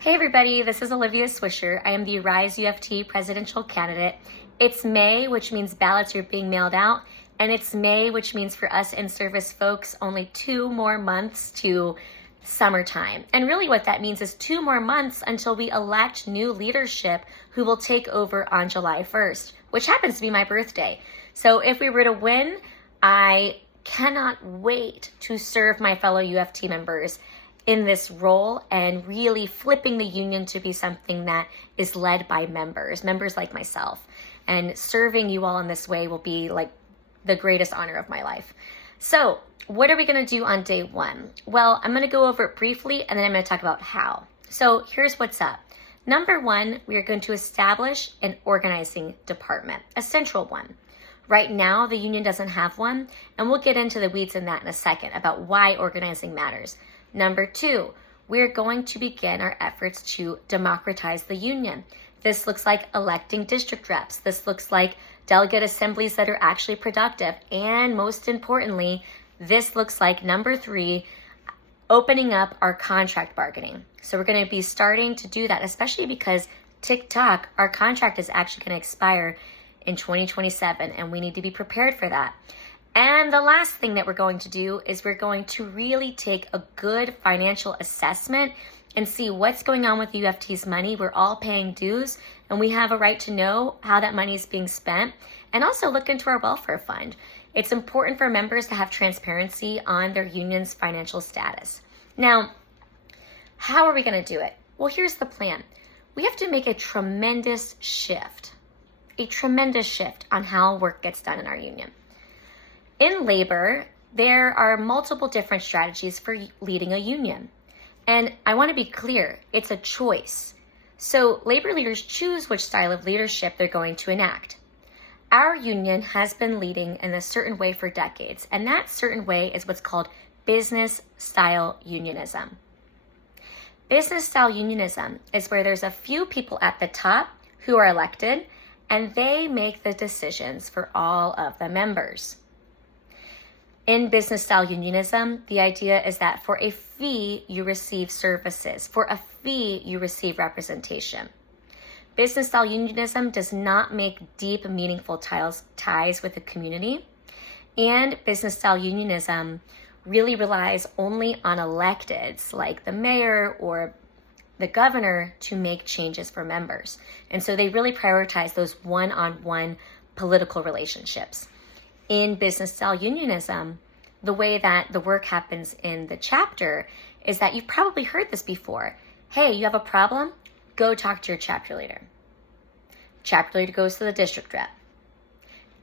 Hey everybody, this is Olivia Swisher. I am the Rise UFT presidential candidate. It's May, which means ballots are being mailed out, and it's May, which means for us in-service folks, only 2 more months to summertime. And really what that means is 2 more months until we elect new leadership who will take over on July 1st, which happens to be my birthday. So if we were to win, I cannot wait to serve my fellow UFT members in this role and really flipping the union to be something that is led by members like myself. And serving you all in this way will be like the greatest honor of my life. So what are we going to do on day 1? Well, I'm going to go over it briefly and then I'm going to talk about how. So here's what's up. Number 1, we are going to establish an organizing department, a central one. Right now, the union doesn't have one, and we'll get into the weeds in that in a second about why organizing matters. Number 2, we're going to begin our efforts to democratize the union. This looks like electing district reps. This looks like delegate assemblies that are actually productive. And most importantly, this looks like number 3, opening up our contract bargaining. So we're going to be starting to do that, especially because TikTok, our contract is actually going to expire in 2027, and we need to be prepared for that. And the last thing that we're going to do is we're going to really take a good financial assessment and see what's going on with UFT's money. We're all paying dues, and we have a right to know how that money is being spent, and also look into our welfare fund. It's important for members to have transparency on their union's financial status. Now, how are we going to do it? Well, here's the plan. We have to make a tremendous shift on how work gets done in our union. In labor, there are multiple different strategies for leading a union. And I want to be clear, it's a choice. So labor leaders choose which style of leadership they're going to enact. Our union has been leading in a certain way for decades, and that certain way is what's called business-style unionism. Business-style unionism is where there's a few people at the top who are elected, and they make the decisions for all of the members. In business-style unionism, the idea is that for a fee, you receive services. For a fee, you receive representation. Business-style unionism does not make deep, meaningful ties with the community. And business-style unionism really relies only on electeds like the mayor or the governor to make changes for members. And so they really prioritize those one-on-one political relationships. In business-style unionism, the way that the work happens in the chapter is that you've probably heard this before. Hey, you have a problem? Go talk to your chapter leader. Chapter leader goes to the district rep.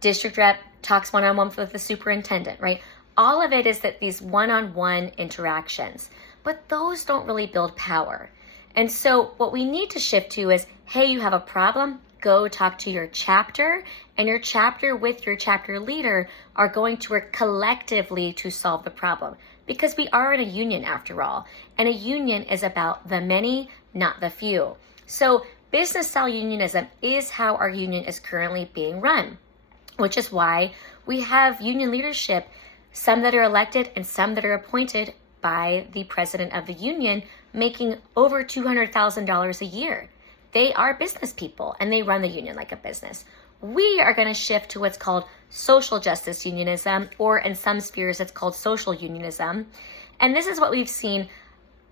District rep talks one-on-one with the superintendent, right? All of it is that these one-on-one interactions, but those don't really build power. And so what we need to shift to is, hey, you have a problem? Go talk to your chapter, and your chapter with your chapter leader are going to work collectively to solve the problem, because we are in a union after all, and a union is about the many, not the few. So business-style unionism is how our union is currently being run, which is why we have union leadership, some that are elected and some that are appointed by the president of the union, making over $200,000 a year. They are business people and they run the union like a business. We are going to shift to what's called social justice unionism, or in some spheres it's called social unionism. And this is what we've seen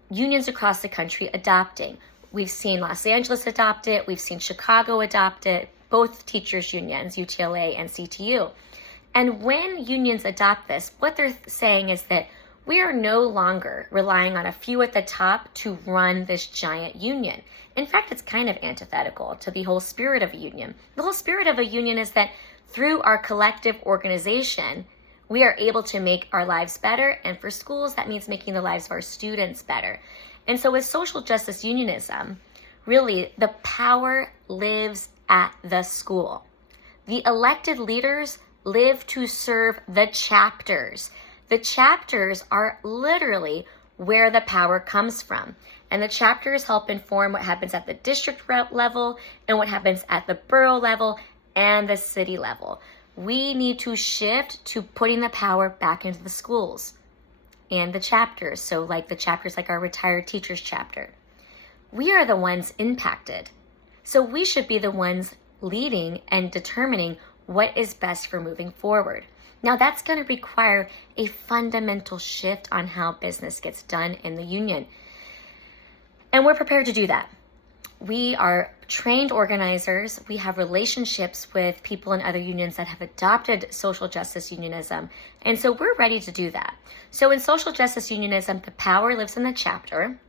unions across the country adopting. We've seen Los Angeles adopt it. We've seen Chicago adopt it, both teachers unions, UTLA and CTU. And when unions adopt this, what they're saying is that we are no longer relying on a few at the top to run this giant union. In fact, it's kind of antithetical to the whole spirit of a union. The whole spirit of a union is that through our collective organization, we are able to make our lives better. And for schools, that means making the lives of our students better. And so with social justice unionism, really the power lives at the school. The elected leaders live to serve the chapters. The chapters are literally where the power comes from. And the chapters help inform what happens at the district level and what happens at the borough level and the city level. We need to shift to putting the power back into the schools and the chapters. So like the chapters like our retired teachers chapter. we are the ones impacted. So we should be the ones leading and determining what is best for moving forward. Now that's going to require a fundamental shift on how business gets done in the union. And we're prepared to do that. We are trained organizers. We have relationships with people in other unions that have adopted social justice unionism. And so we're ready to do that. So in social justice unionism, the power lives in the chapter.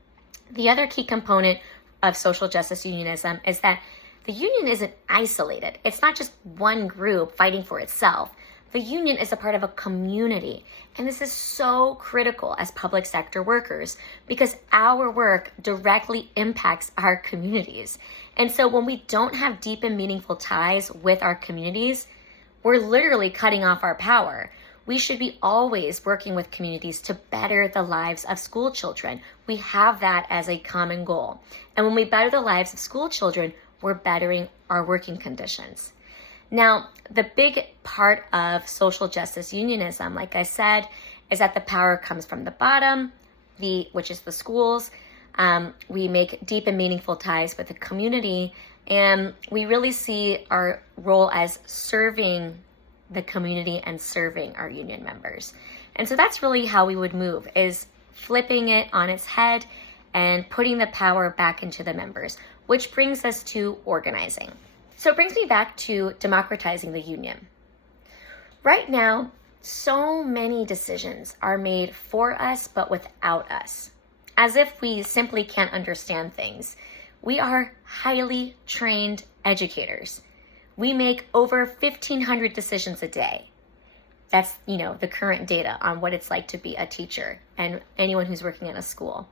The other key component of social justice unionism is that the union isn't isolated. It's not just one group fighting for itself. The union is a part of a community. And this is so critical as public sector workers because our work directly impacts our communities. And so when we don't have deep and meaningful ties with our communities, we're literally cutting off our power. We should be always working with communities to better the lives of school children. We have that as a common goal. And when we better the lives of school children, we're bettering our working conditions. Now, the big part of social justice unionism, like I said, is that the power comes from the bottom, which is the schools. We make deep and meaningful ties with the community, and we really see our role as serving the community and serving our union members. And so that's really how we would move, is flipping it on its head and putting the power back into the members, which brings us to organizing. So it brings me back to democratizing the union. Right now, so many decisions are made for us, but without us, as if we simply can't understand things. We are highly trained educators. We make over 1,500 decisions a day. That's, the current data on what it's like to be a teacher and anyone who's working in a school.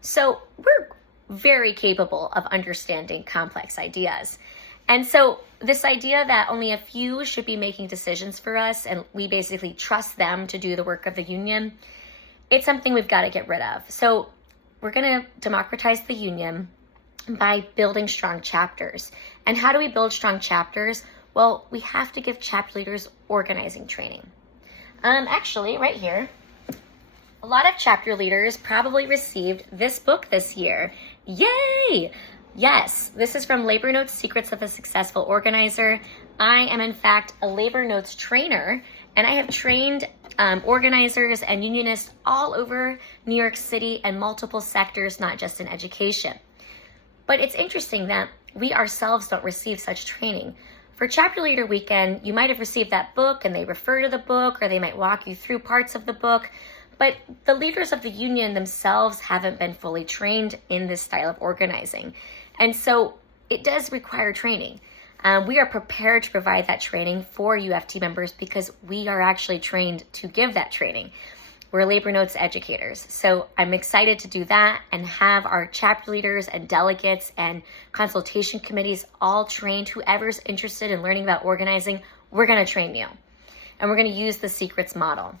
So we're very capable of understanding complex ideas. And so this idea that only a few should be making decisions for us and we basically trust them to do the work of the union, it's something we've got to get rid of. So we're going to democratize the union by building strong chapters. And how do we build strong chapters? Well, we have to give chapter leaders organizing training. Actually, right here, a lot of chapter leaders probably received this book this year. Yay! Yes, this is from Labor Notes, Secrets of a Successful Organizer. I am, in fact, a Labor Notes trainer, and I have trained organizers and unionists all over New York City and multiple sectors, not just in education. But it's interesting that we ourselves don't receive such training. For Chapter Leader Weekend, you might have received that book and they refer to the book, or they might walk you through parts of the book, but the leaders of the union themselves haven't been fully trained in this style of organizing. And so it does require training. We are prepared to provide that training for UFT members because we are actually trained to give that training. We're Labor Notes educators. So I'm excited to do that and have our chapter leaders and delegates and consultation committees all trained. Whoever's interested in learning about organizing, we're going to train you. And we're going to use the secrets model.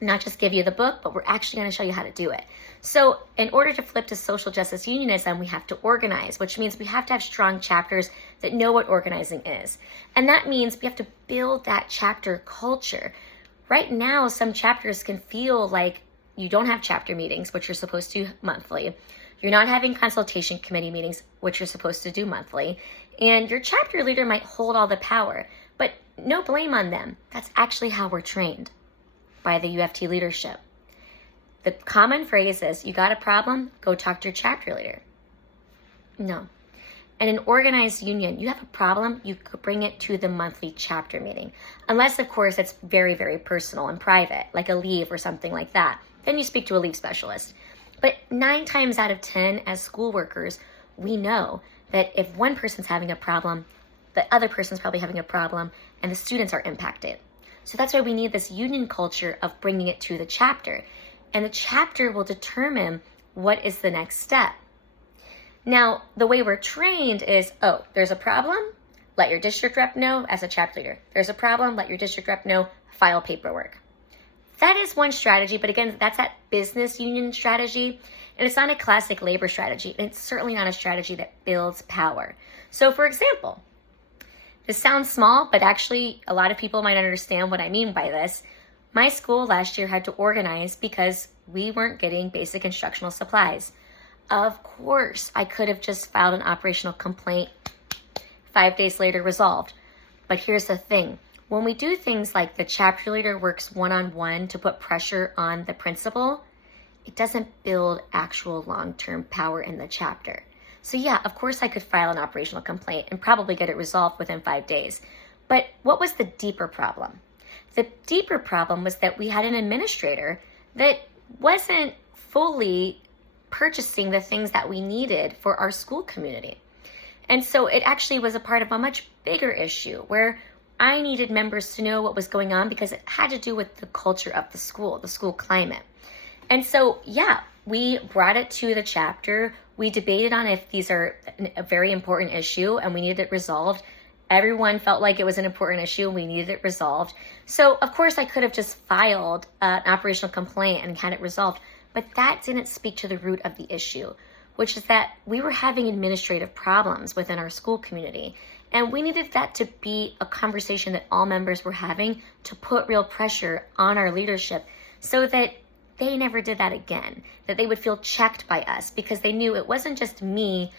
Not just give you the book, but we're actually going to show you how to do it. So in order to flip to social justice unionism, we have to organize, which means we have to have strong chapters that know what organizing is. And that means we have to build that chapter culture. Right now, some chapters can feel like you don't have chapter meetings, which you're supposed to do monthly. You're not having consultation committee meetings, which you're supposed to do monthly. And your chapter leader might hold all the power, but no blame on them. That's actually how we're trained by the UFT leadership. The common phrase is, you got a problem? Go talk to your chapter leader. No. In an organized union, you have a problem, you could bring it to the monthly chapter meeting. Unless, of course, it's very, very personal and private, like a leave or something like that. Then you speak to a leave specialist. But 9 times out of 10, as school workers, we know that if one person's having a problem, the other person's probably having a problem, and the students are impacted. So that's why we need this union culture of bringing it to the chapter. And the chapter will determine what is the next step. Now, the way we're trained is, there's a problem, let your district rep know as a chapter leader. There's a problem, let your district rep know, file paperwork. That is one strategy, but again, that's that business union strategy, and it's not a classic labor strategy, and it's certainly not a strategy that builds power. So for example, this sounds small, but actually a lot of people might understand what I mean by this. My school last year had to organize because we weren't getting basic instructional supplies. Of course, I could have just filed an operational complaint, 5 days later resolved. But here's the thing. When we do things like the chapter leader works one-on-one to put pressure on the principal, it doesn't build actual long-term power in the chapter. So yeah, of course I could file an operational complaint and probably get it resolved within 5 days. But what was the deeper problem? The deeper problem was that we had an administrator that wasn't fully purchasing the things that we needed for our school community. And so it actually was a part of a much bigger issue where I needed members to know what was going on because it had to do with the culture of the school climate. And so, yeah, we brought it to the chapter. We debated on if these are a very important issue and we needed it resolved. Everyone felt like it was an important issue and we needed it resolved. So, of course, I could have just filed an operational complaint and had it resolved, but that didn't speak to the root of the issue, which is that we were having administrative problems within our school community. And we needed that to be a conversation that all members were having to put real pressure on our leadership so that they never did that again, that they would feel checked by us because they knew it wasn't just me,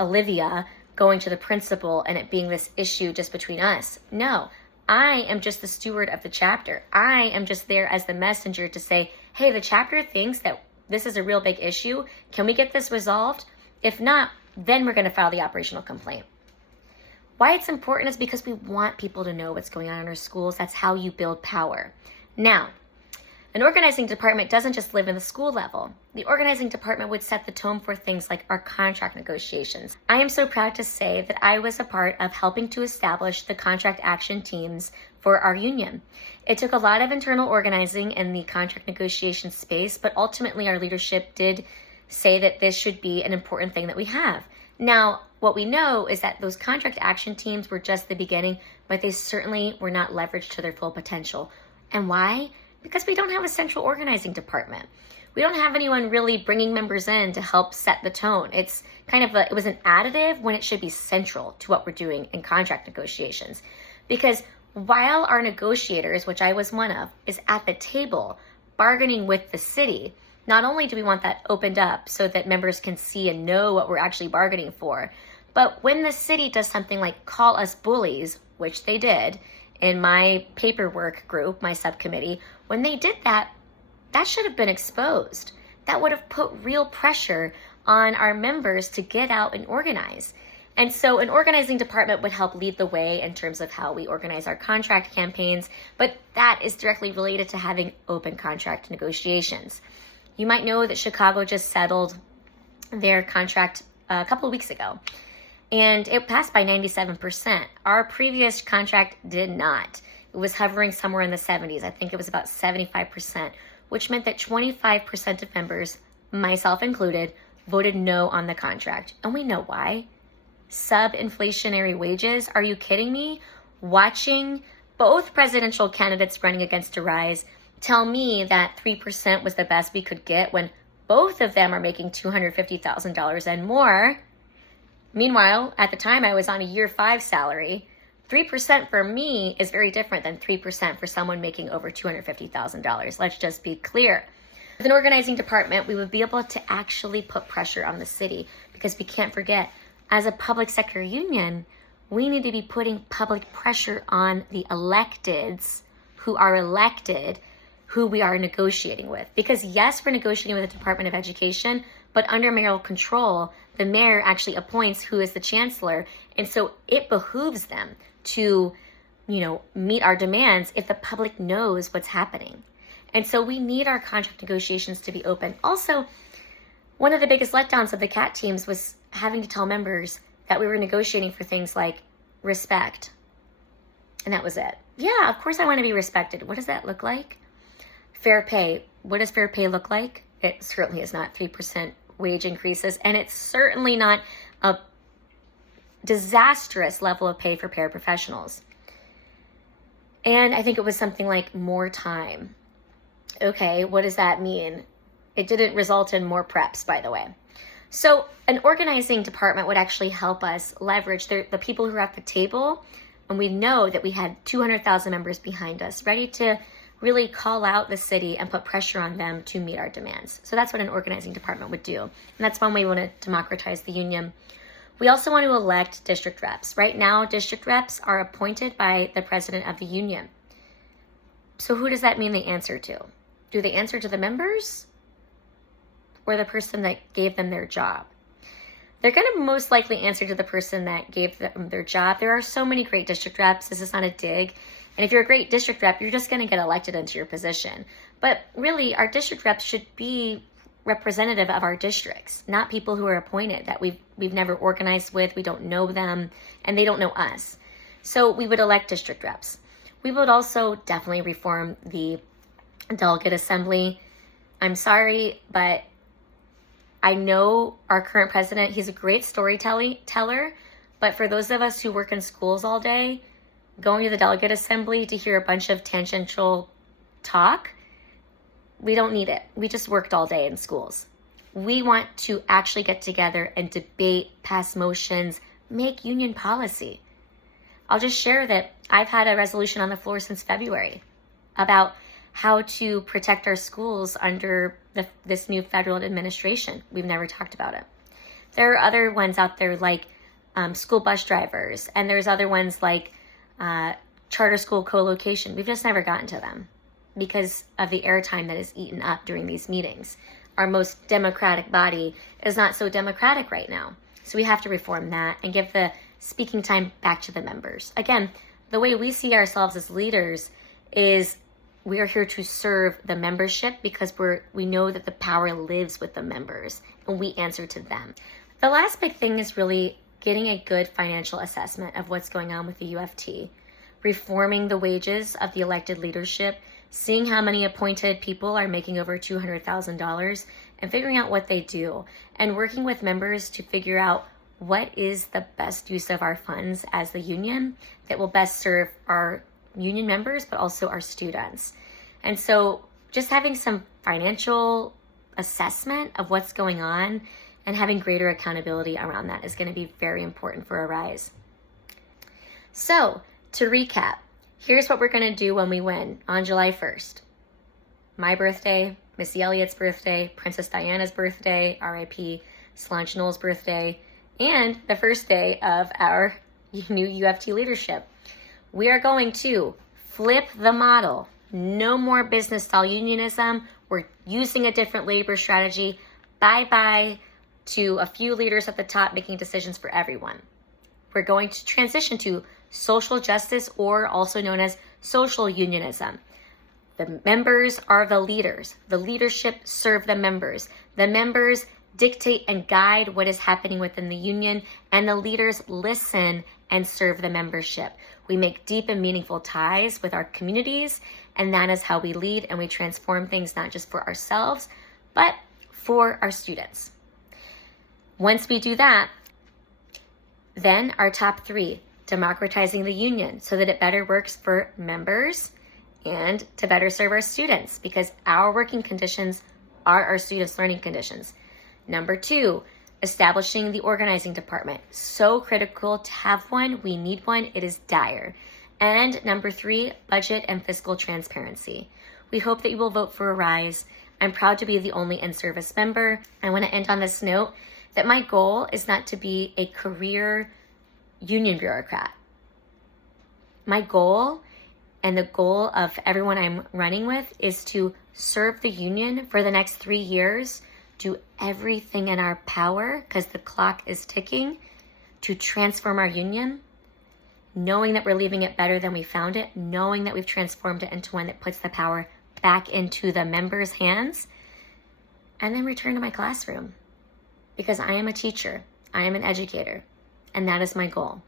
Olivia, going to the principal and it being this issue just between us. No, I am just the steward of the chapter. I am just there as the messenger to say, hey, the chapter thinks that this is a real big issue. Can we get this resolved? If not, then we're going to file the operational complaint. Why it's important is because we want people to know what's going on in our schools. That's how you build power. Now, an organizing department doesn't just live in the school level. The organizing department would set the tone for things like our contract negotiations. I am so proud to say that I was a part of helping to establish the contract action teams for our union. It took a lot of internal organizing in the contract negotiation space, but ultimately our leadership did say that this should be an important thing that we have. Now, what we know is that those contract action teams were just the beginning, but they certainly were not leveraged to their full potential. And why? Because we don't have a central organizing department. We don't have anyone really bringing members in to help set the tone. It's kind of it was an additive when it should be central to what we're doing in contract negotiations. Because while our negotiators, which I was one of, is at the table bargaining with the city, not only do we want that opened up so that members can see and know what we're actually bargaining for, but when the city does something like call us bullies, which they did in my paperwork group, my subcommittee, when they did that, that should have been exposed. That would have put real pressure on our members to get out and organize. And so an organizing department would help lead the way in terms of how we organize our contract campaigns, but that is directly related to having open contract negotiations. You might know that Chicago just settled their contract a couple of weeks ago, and it passed by 97%. Our previous contract did not. It was hovering somewhere in the 70s. I think it was about 75%, which meant that 25% of members, myself included, voted no on the contract. And we know why. Sub-inflationary wages? Are you kidding me? Watching both presidential candidates running against Arise tell me that 3% was the best we could get when both of them are making $250,000 and more. Meanwhile, at the time I was on a year 5 salary. 3% for me is very different than 3% for someone making over $250,000. Let's just be clear. With an organizing department, we would be able to actually put pressure on the city because we can't forget, as a public sector union, we need to be putting public pressure on the electeds who are elected, who we are negotiating with. Because yes, we're negotiating with the Department of Education, but under mayoral control, the mayor actually appoints who is the chancellor. And so it behooves them to, meet our demands if the public knows what's happening. And so we need our contract negotiations to be open. Also, one of the biggest letdowns of the CAT teams was having to tell members that we were negotiating for things like respect. And that was it. Yeah, of course I want to be respected. What does that look like? Fair pay. What does fair pay look like? It certainly is not 3% wage increases, and it's certainly not a disastrous level of pay for paraprofessionals. And I think it was something like more time. Okay, what does that mean? It didn't result in more preps, by the way. So an organizing department would actually help us leverage the people who are at the table, and we know that we had 200,000 members behind us, ready to really call out the city and put pressure on them to meet our demands. So that's what an organizing department would do. And that's one way we want to democratize the union. We also want to elect district reps. Right now, district reps are appointed by the president of the union. So who does that mean they answer to? Do they answer to the members or the person that gave them their job? They're going to most likely answer to the person that gave them their job. There are so many great district reps. This is not a dig. And if you're a great district rep, you're just going to get elected into your position. But really, our district reps should be representative of our districts, not people who are appointed that we've never organized with, we don't know them, and they don't know us. So we would elect district reps. We would also definitely reform the delegate assembly. I'm sorry, but I know our current president, he's a great storyteller, but for those of us who work in schools all day, going to the delegate assembly to hear a bunch of tangential talk, we don't need it. We just worked all day in schools. We want to actually get together and debate, pass motions, make union policy. I'll just share that I've had a resolution on the floor since February about how to protect our schools under this new federal administration. We've never talked about it. There are other ones out there like school bus drivers, and there's other ones like charter school co-location. We've just never gotten to them because of the airtime that is eaten up during these meetings. Our most democratic body is not so democratic right now. So we have to reform that and give the speaking time back to the members. Again, the way we see ourselves as leaders is we are here to serve the membership because we know that the power lives with the members and we answer to them. The last big thing is really getting a good financial assessment of what's going on with the UFT, reforming the wages of the elected leadership, seeing how many appointed people are making over $200,000 and figuring out what they do, and working with members to figure out what is the best use of our funds as the union that will best serve our union members, but also our students. And so just having some financial assessment of what's going on and having greater accountability around that is going to be very important for Arise. So to recap, here's what we're going to do when we win on July 1st. My birthday, Missy Elliott's birthday, Princess Diana's birthday, RIP, Solange Knowles' birthday, and the first day of our new UFT leadership. We are going to flip the model. No more business style unionism. We're using a different labor strategy. Bye-bye to a few leaders at the top making decisions for everyone. We're going to transition to social justice, or also known as social unionism. The members are the leaders. The leadership serve the members. The members dictate and guide what is happening within the union, and the leaders listen and serve the membership. We make deep and meaningful ties with our communities, and that is how we lead and we transform things not just for ourselves, but for our students. Once we do that, then our top three: democratizing the union so that it better works for members and to better serve our students, because our working conditions are our students' learning conditions. Number two, establishing the organizing department. So critical to have one. We need one. It is dire. And number three, budget and fiscal transparency. We hope that you will vote for Arise. I'm proud to be the only in-service member. I want to end on this note that my goal is not to be a career union bureaucrat. My goal, and the goal of everyone I'm running with, is to serve the union for the next 3 years, do everything in our power, because the clock is ticking, to transform our union, knowing that we're leaving it better than we found it, knowing that we've transformed it into one that puts the power back into the members' hands, and then return to my classroom. Because I am a teacher, I am an educator, and that is my goal.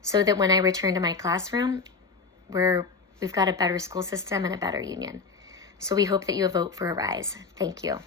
So that when I return to my classroom, we've got a better school system and a better union. So we hope that you vote for Arise. Thank you.